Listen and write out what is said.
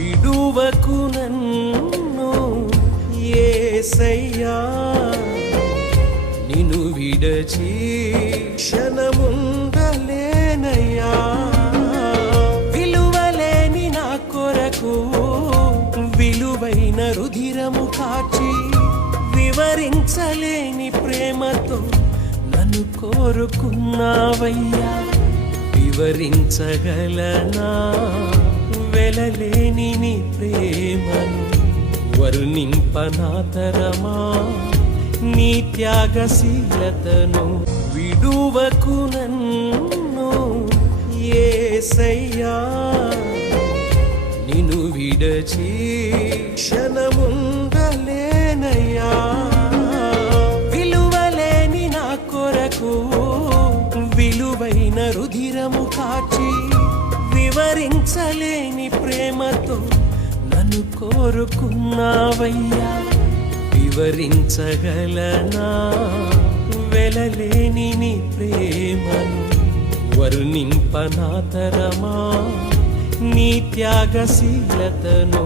విడువకు నన్ను యేసయ్యా, నిన్ను విడచి క్షణముందలేనయ్యా. విలువలేని నా కొరకు విలువైన రుధిరము కాచి వివరించలేని ప్రేమతో నన్ను కోరుకున్నావయ్యా. వివరించగలనా వెలలేని నీ ప్రేమను, వర్ణింపనాతరమా నీ త్యాగశీలతను. విడువకు నన్ను యేసయ్యా, నిన్ను విడచి క్షణముందలేనయ్యా. విలువలేని నా కొరకు విలువైన రుధిరము కాచి వివరించలేని ప్రేమతో నన్ను కోరుకున్నావయ్యా. వివరించగలనా వెలలేని నీ ప్రేమను, వర్ణింపనాతరమా నీ త్యాగశీలతను.